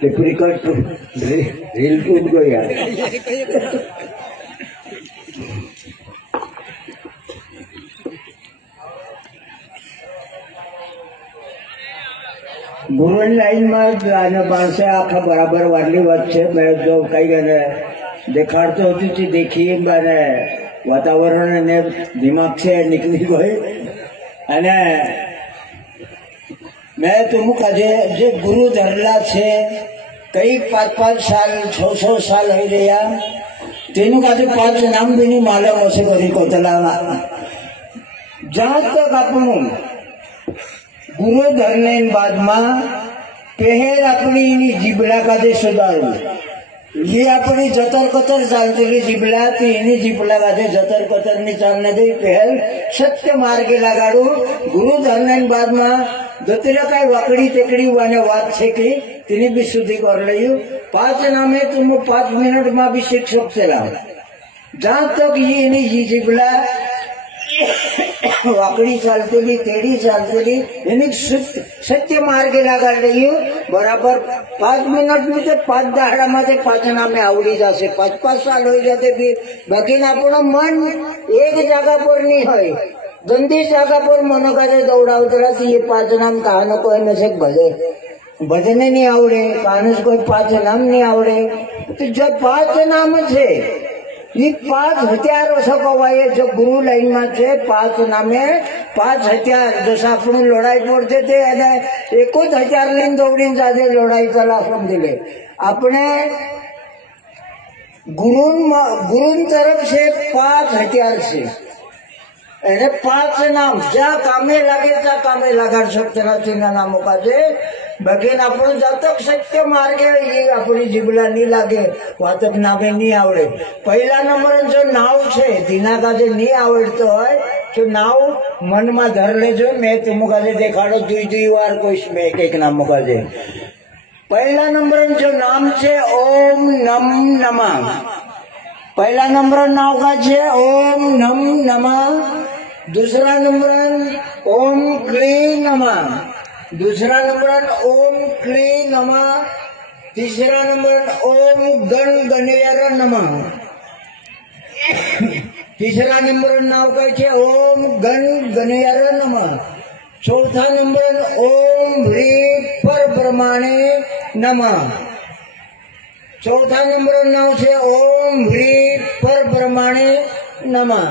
टेप्रिकॉट reel टूट गई यार। गुरुनी लाइन में माणसे आखा बराबर वाली बात है। मैं जो कई गए देखाड़ते होती थी देखी मैंने वातावरण ने दिमाग से निकली गई अने मैं तुम कहे जे गुरु धरला छे कई 5-5 साल 600 साल हो गया तेनु कहे 5 नाम भी नहीं मालूम हसे करी कोतला जहां तक अपन गुरु धरने बाद में पहल अपनी जीबड़ा का दे सुधारू ये अपनी जतर कतर चालती जीबड़ा जीबड़ा का दे जतर कतर नहीं चालने दे पहल सत्य मार्गे लगाड़ू गुरु धरने बाद में दोतीला कई वाकड़ी तेकड़ी वाने बात छे कि तिनी भी शुद्धि कर लियो 5 नामे तुम 5 मिनट में भी सीख सकते लाओ जहां तक ये नहीं जी जीबड़ा वाकड़ी चालती तेड़ी चालती सत्य मार्गे लगा रही हो बराबर 5 मिनट में 5 दाड़ा में 5 नामे आवड़ी जासे 5-5 साल हो जाते फिर बाकी अपना मन एक जगह पर नहीं है गंदी जगह पर मन का दौड़ावतरा ये 5 नाम कहानो कोई में से भजने नहीं आवड़े कहानो से कोई 5 नाम नहीं आवड़े तो जब 5 नाम है ये 5 हथियार ऐसा कवाये जो गुरु लाइन में थे 5 नामे 5 हथियार जैसा अपन लड़ाई पड़ते थे एक हथियार लेन दौड़ी जाते लड़ाई चला समझे अपने गुरु तरफ से 5 हथियार से 5 नाम जा कामे लगा सकते ना 3 नामों का जे बाकी अपन जब तक सत्य मार्गे ये अपनी जीबला नहीं लागे वहां तक नामे नहीं आवड़े। पहला नंबर जो नाव छे दीना का जो नहीं आवड़तो है तो नाव मन में धर ले जो मैं तुमका जे देखाड़ो 2 बार कोई में एक नामों का जे पहला नंबर जो नाम छे ओम नम नमः पहला नंबर नाव का छे ओम नम नमः दूसरा नंबर ओम क्लीं नमः दूसरा नंबर ओम क्लीं नमः तीसरा नंबर ओम गण गणेयर नमः तीसरा नंबर नाव का छे ओम गण गणेयर नमः चौथा नंबर ओम ह्रीं पर ब्रह्माणे नमः चौथा नंबर नाव से ओम ह्रीं पर ब्रह्माणे नमः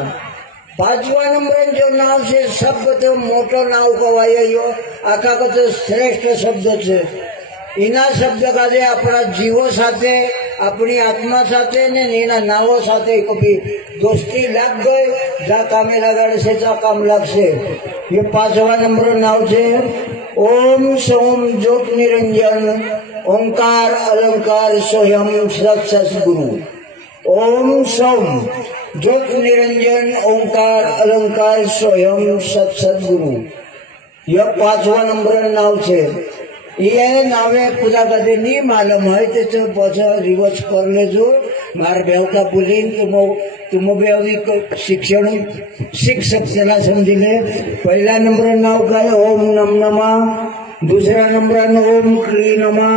5वां नंबर जो नाव से शब्द तो मोटो नाव कवायो आखा को तो श्रेष्ठ शब्द छे इना शब्द का जे अपना जीवो साथे अपनी आत्मा साथे ने नीना नावो साथे कभी दोस्ती लग गई जा कामे लगाड़े से जा काम लगसे ये 5वां नंबर नाव से ओम सोम ज्योत निरंजन ओंकार अलंकार स्वयं सत्सद्गुरु ओम सोम ज्योत निरंजन ओंकार अलंकार स्वयं सत्सद्गुरु यह 5वां नंबर नाव से ये नावे पूरा कदे नहीं मालूम है तो पाछा रिवर्स कर ले जो मार बेव का बोलीन तुम बेव शिक्षण सीख सकते ना समझ ले। पहला नंबर नाव का है ओम नम नमः दूसरा नंबर ओम क्लीं नमः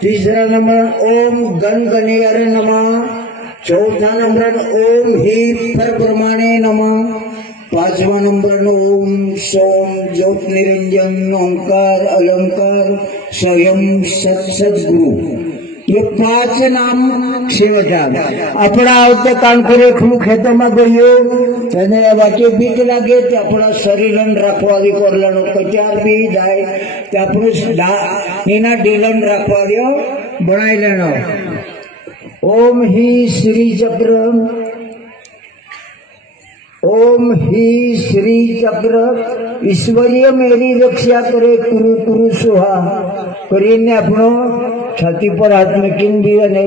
तीसरा नंबर ओम गण गणेयर नमः चौथा नंबर ओम ह्रीं पर ब्रह्माणे नमः 5वां नंबर ओम सोम ज्योत निरंजन ओंकार अलंकार स्वयं सत्सद्गुरु ये 5 नाम सेवजा अपना आवते कान करे खुलू खेतों में गयो અને બાકી બીક લાગે તે આપણા શરીરન રાખવાડી કરલાનો કચાર બી જાય તે આપણું એના ઢીલન રાખવાડ્યો બનાવી લેનો ओम ही श्री चक्र ओम ही श्री चक्र ईश्वरीय मेरी रक्षा करे कुरु कुरु सुहा करीने अपनो छाती पर हाथ में किन दी अने